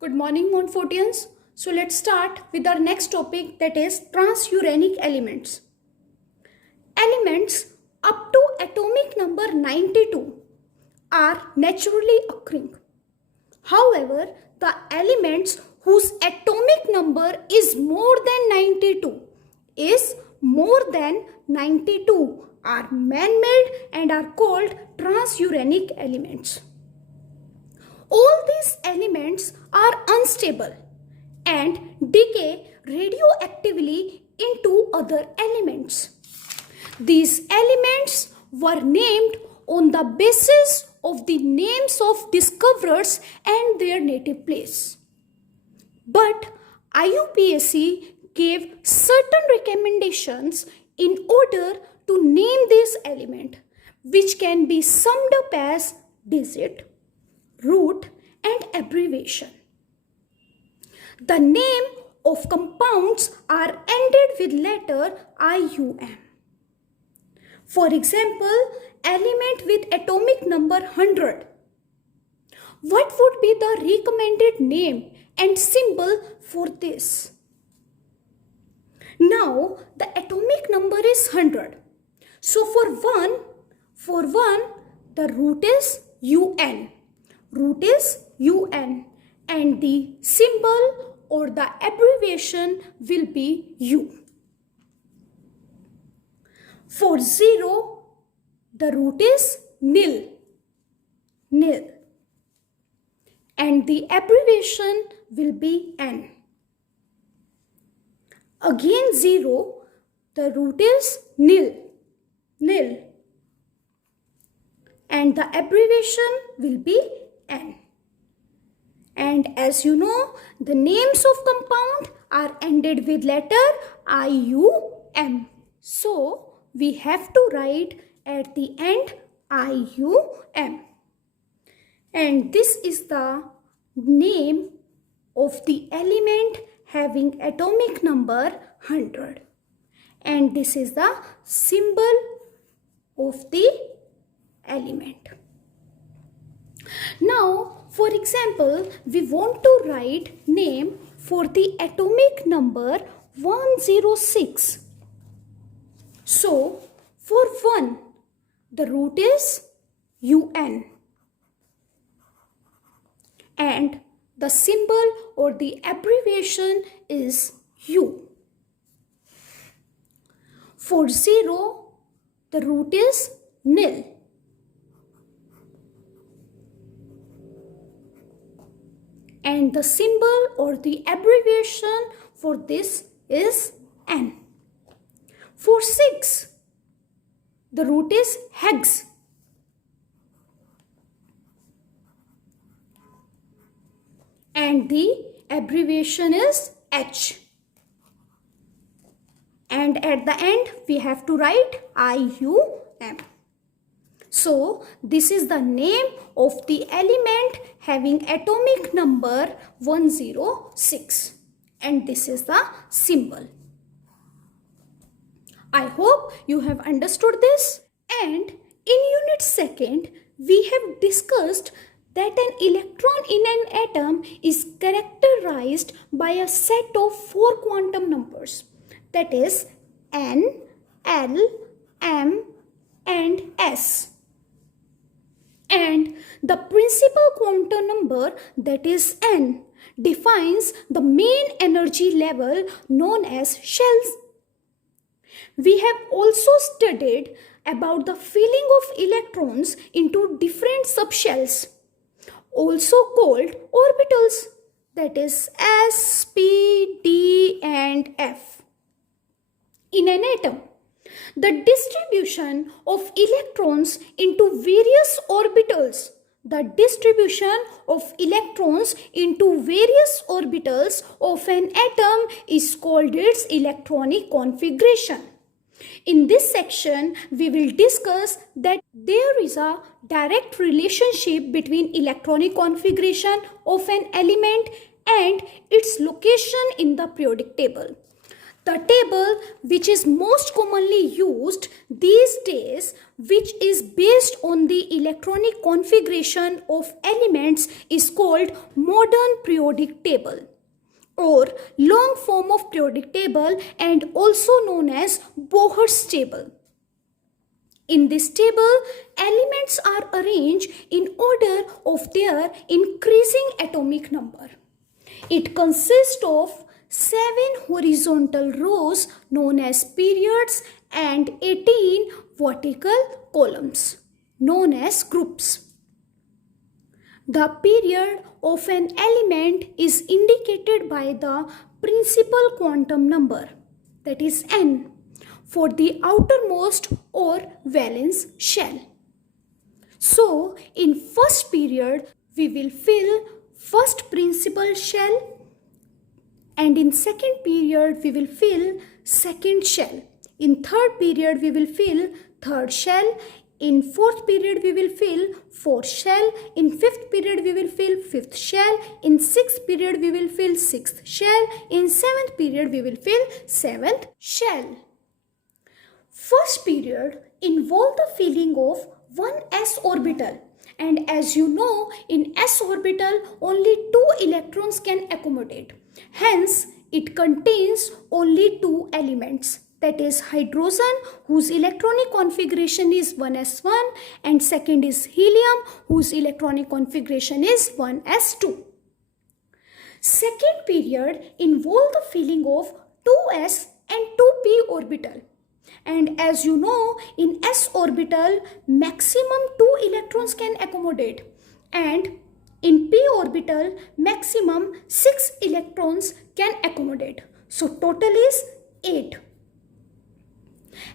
Good morning, Montfortians. So let's start with our next topic, that is transuranic elements. Elements up to atomic number 92 are naturally occurring. However, the elements whose atomic number is more than 92 are man-made and are called transuranic elements. All these elements are unstable and decay radioactively into other elements. These elements were named on the basis of the names of discoverers and their native place. But IUPAC gave certain recommendations in order to name this element, which can be summed up as digit, root, and abbreviation. The name of compounds are ended with letter IUM. For example, element with atomic number 100. What would be the recommended name and symbol for this? Now, the atomic number is 100. So for 1, the root is UN. Root is UN and the symbol or the abbreviation will be U. For 0, the root is nil. And the abbreviation will be N. Again 0, the root is nil. And the abbreviation will be N. And as you know, the names of compound are ended with letter IUM. So we have to write at the end IUM. And this is the name of the element having atomic number 100. And this is the symbol of the element. Now, for example, we want to write name for the atomic number 106. So, for 1, the root is UN. And the symbol or the abbreviation is U. For 0, the root is nil. And the symbol or the abbreviation for this is N. For 6, the root is hex. And the abbreviation is H. And at the end, we have to write IUM. So, this is the name of the element having atomic number 106. And this is the symbol. I hope you have understood this. And in unit 2nd, we have discussed that an electron in an atom is characterized by a set of 4 quantum numbers. That is N, L, M, and S. And the principal quantum number, that is N, defines the main energy level known as shells. We have also studied about the filling of electrons into different subshells, also called orbitals, that is S, P, D, and F. In an atom, the distribution of electrons into various orbitals, of an atom is called its electronic configuration. In this section, we will discuss that there is a direct relationship between electronic configuration of an element and its location in the periodic table. The table which is most commonly used these days, which is based on the electronic configuration of elements, is called modern periodic table or long form of periodic table, and also known as Bohr's table. In this table, elements are arranged in order of their increasing atomic number. It consists of 7 horizontal rows known as periods and 18 vertical columns known as groups. The period of an element is indicated by the principal quantum number, that is n, for the outermost or valence shell. So, in first period, we will fill first principal shell, and in second period we will fill second shell. In third period we will fill third shell. In fourth period we will fill fourth shell. In fifth period we will fill fifth shell. In sixth period we will fill sixth shell. In seventh period we will fill seventh shell. First period involve the filling of one s orbital, and as you know, in s orbital only 2 electrons can accommodate. Hence, it contains only 2 elements, that is hydrogen, whose electronic configuration is 1s1, and second is helium, whose electronic configuration is 1s2. Second period involve the filling of 2s and 2p orbital. And as you know, in s orbital, maximum 2 electrons can accommodate, and in p orbital, maximum 6 electrons can accommodate. So total is 8.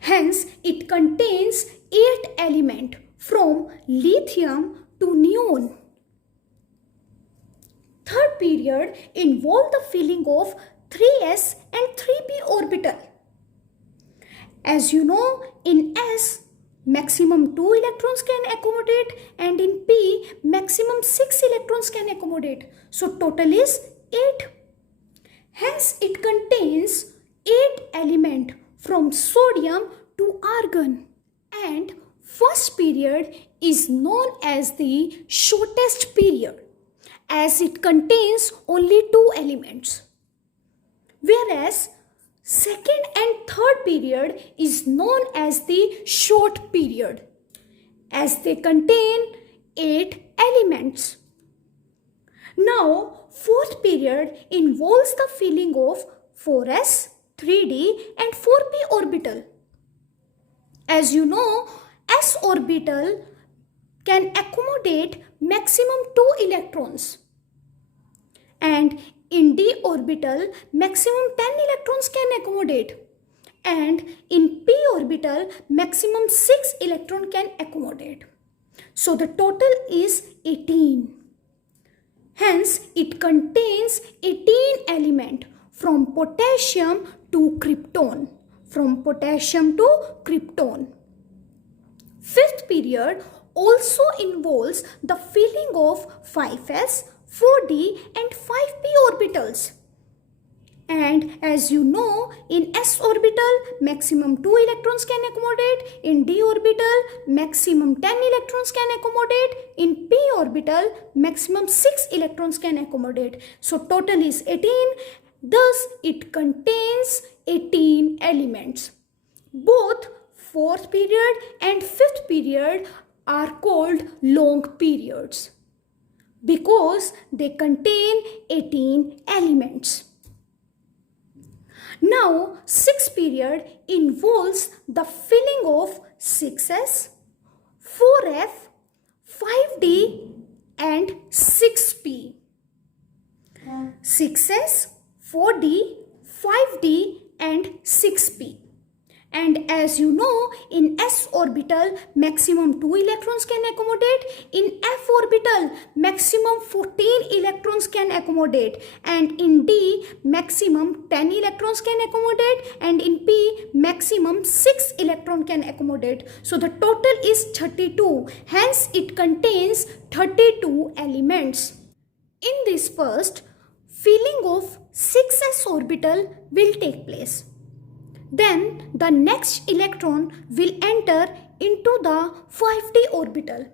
Hence, it contains 8 elements from lithium to neon. Third period involve the filling of 3s and 3p orbital. As you know, in s, maximum 2 electrons can accommodate, and in p, maximum 6 electrons can accommodate. So total is 8. Hence, it contains 8 elements from sodium to argon. And first period is known as the shortest period, as it contains only 2 elements. Whereas second and third period is known as the short period, as they contain 8 elements. Now, fourth period involves the filling of 4s, 3d and 4p orbital. As you know, s orbital can accommodate maximum 2 electrons, and in d orbital, maximum 10 electrons can accommodate, and in p orbital, maximum 6 electrons can accommodate. So the total is 18. Hence, it contains 18 elements from potassium to krypton. From potassium to krypton. Fifth period also involves the filling of 5s, 4d and 5p orbitals. And as you know, in s orbital, maximum 2 electrons can accommodate. In d orbital, maximum 10 electrons can accommodate. In p orbital, maximum 6 electrons can accommodate. So total is 18. Thus, it contains 18 elements. Both fourth period and fifth period are called long periods because they contain 18 elements. Now, sixth period involves the filling of 6s, 4f, 5d and 6p. 6s, 4d, 5d and 6p. And as you know, in s orbital, maximum 2 electrons can accommodate. In f orbital, maximum 14 electrons can accommodate. And in d, maximum 10 electrons can accommodate. And in p, maximum 6 electrons can accommodate. So the total is 32. Hence, it contains 32 elements. In this first, filling of 6s orbital will take place. Then the next electron will enter into the 5d orbital.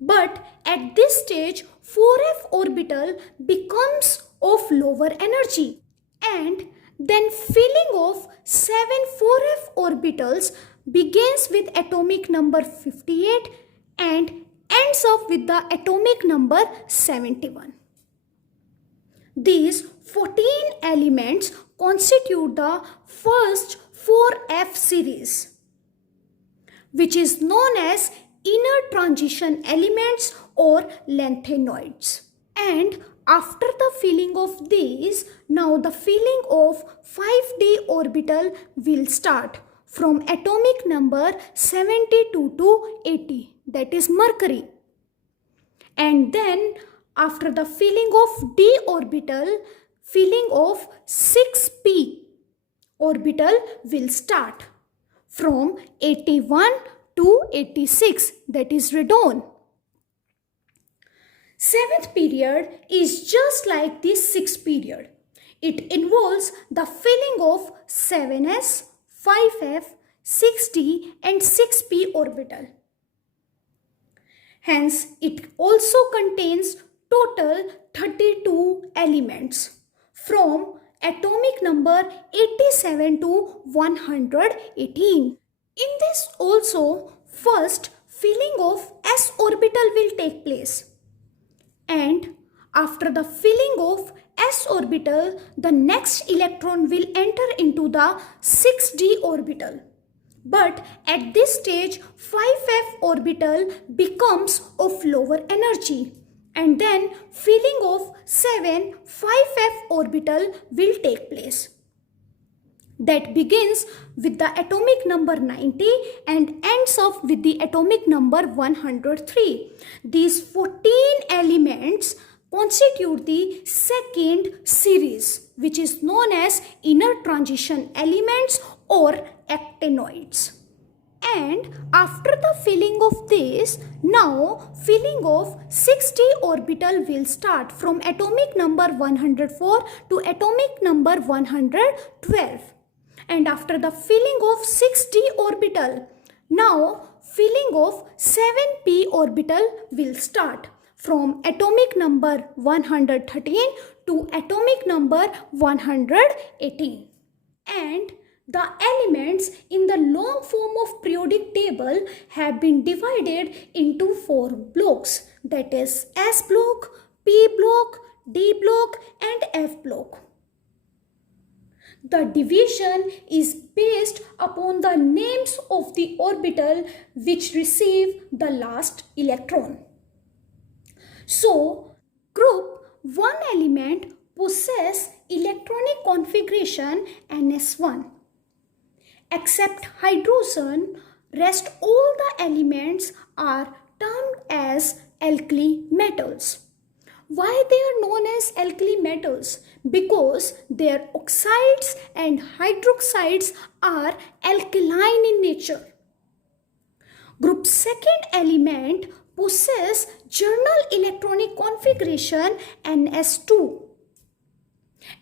But at this stage, 4f orbital becomes of lower energy, and then filling of 7 4f orbitals begins with atomic number 58 and ends up with the atomic number 71. These 14 elements constitute the first 4f series, which is known as inner transition elements or lanthanoids. And after the filling of these, now the filling of 5d orbital will start from atomic number 72 to 80, that is mercury. And then after the filling of d orbital, filling of 6p orbital will start from 81 to 86, that is radon. 7th period is just like this 6th period. It involves the filling of 7s, 5f, 6d and 6p orbital. Hence, it also contains total 32 elements from atomic number 87 to 118. In this also, first filling of s orbital will take place. And after the filling of s orbital, the next electron will enter into the 6d orbital. But at this stage, 5f orbital becomes of lower energy. And then filling of 7 5f orbital will take place. That begins with the atomic number 90 and ends up with the atomic number 103. These 14 elements constitute the second series, which is known as inner transition elements or actinoids. And after the filling of this, now filling of 6d orbital will start from atomic number 104 to atomic number 112. And after the filling of 6d orbital, now filling of 7p orbital will start from atomic number 113 to atomic number 118. And the elements in the long form of periodic table have been divided into 4 blocks, that is S block, P block, D block and F block. The division is based upon the names of the orbital which receive the last electron. So, group 1 element possess electronic configuration NS1. Except hydrogen, rest all the elements are termed as alkali metals. Why they are known as alkali metals? Because their oxides and hydroxides are alkaline in nature. Group 2nd element possess journal electronic configuration NS2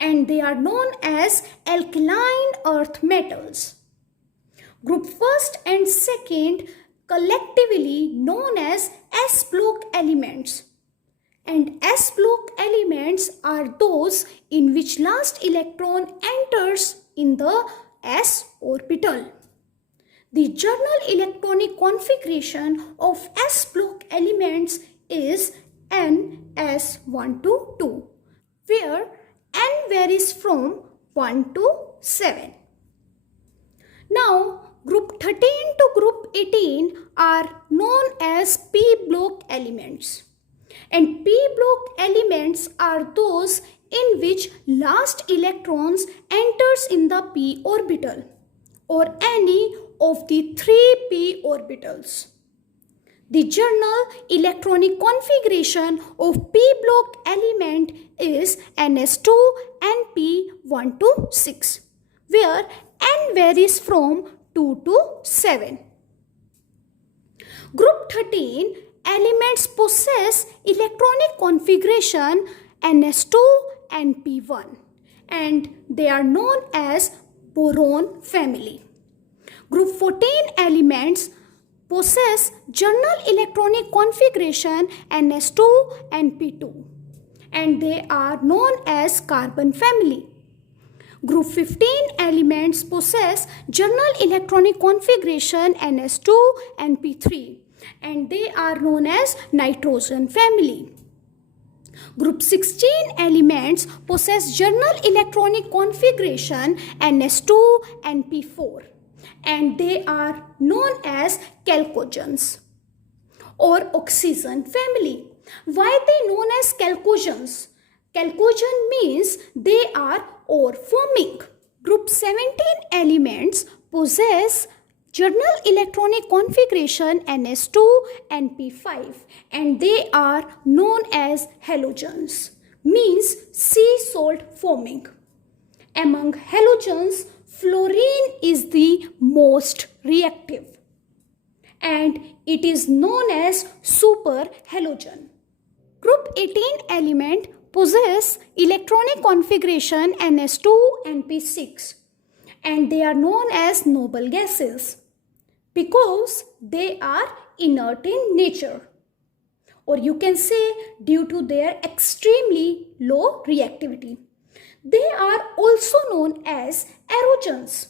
and they are known as alkaline earth metals. Group 1st and 2nd collectively known as S block elements. And S block elements are those in which last electron enters in the s orbital. The journal electronic configuration of S block elements is NS122, where N varies from 1 to 7. Now, group 13 to group 18 are known as P block elements. And P block elements are those in which last electrons enters in the p orbital or any of the 3 p orbitals. The journal electronic configuration of p block element is NS2 and P1 to 6, where N varies from 2 to 7. Group 13 elements possess electronic configuration NS2 and P1 and they are known as boron family. Group 14 elements possess general electronic configuration ns2 and p2, and they are known as carbon family. Group 15 elements possess general electronic configuration ns2 and p3, and they are known as nitrogen family. Group 16 elements possess general electronic configuration ns2 and p4, and they are known as chalcogens or oxygen family. Why they known as chalcogens? Chalcogen means they are ore forming. Group 17 elements possess general electronic configuration ns2 and p5, and they are known as halogens, means sea salt forming. Among halogens, fluorine is the most reactive, and it is known as super halogen. Group 18 element possess electronic configuration ns2 and p6, and they are known as noble gases because they are inert in nature, or you can say due to their extremely low reactivity. They are also known as aerogens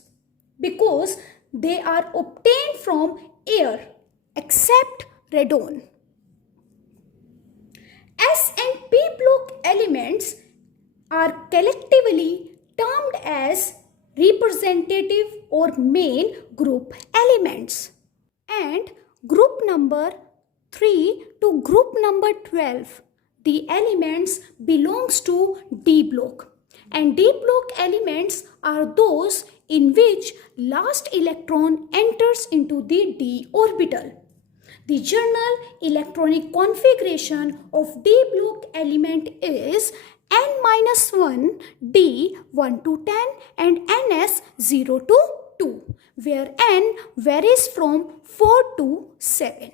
because they are obtained from air except radon. S and P block elements are collectively termed as representative or main group elements, and group number 3 to group number 12, the elements belongs to D block, and D block elements are those in which last electron enters into the d orbital. The general electronic configuration of D block element is n-1 d 1 to 10 and ns 0 to 2, where n varies from 4 to 7.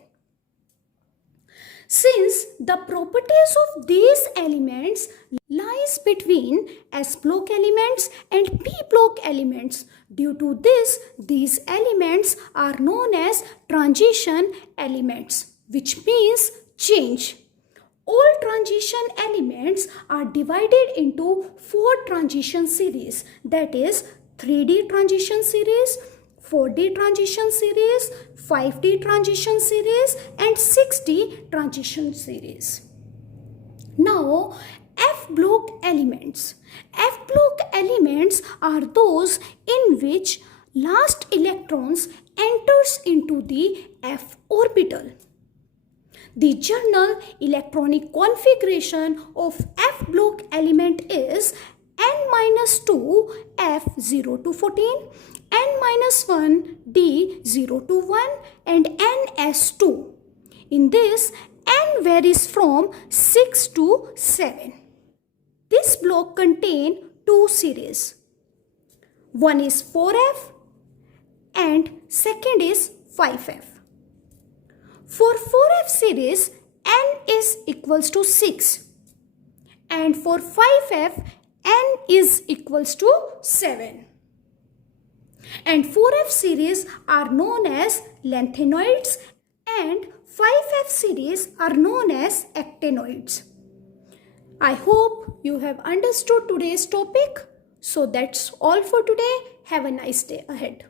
Since the properties of these elements lies between S block elements and P block elements, due to this, these elements are known as transition elements, which means change. All transition elements are divided into 4 transition series, that is 3D transition series, 4D transition series, 5D transition series, and 6D transition series. Now, F block elements. F block elements are those in which last electrons enters into the F orbital. The general electronic configuration of F block element is n-2 F0 to 14, n-1 D0 to 1, and ns2. In this, n varies from 6 to 7. This block contains 2 series. One is 4F and second is 5F. For 4F series, n is equals to 6, and for 5F, n is equals to 7. And 4F series are known as lanthanoids, and 5F series are known as actinoids. I hope you have understood today's topic. So that's all for today. Have a nice day ahead.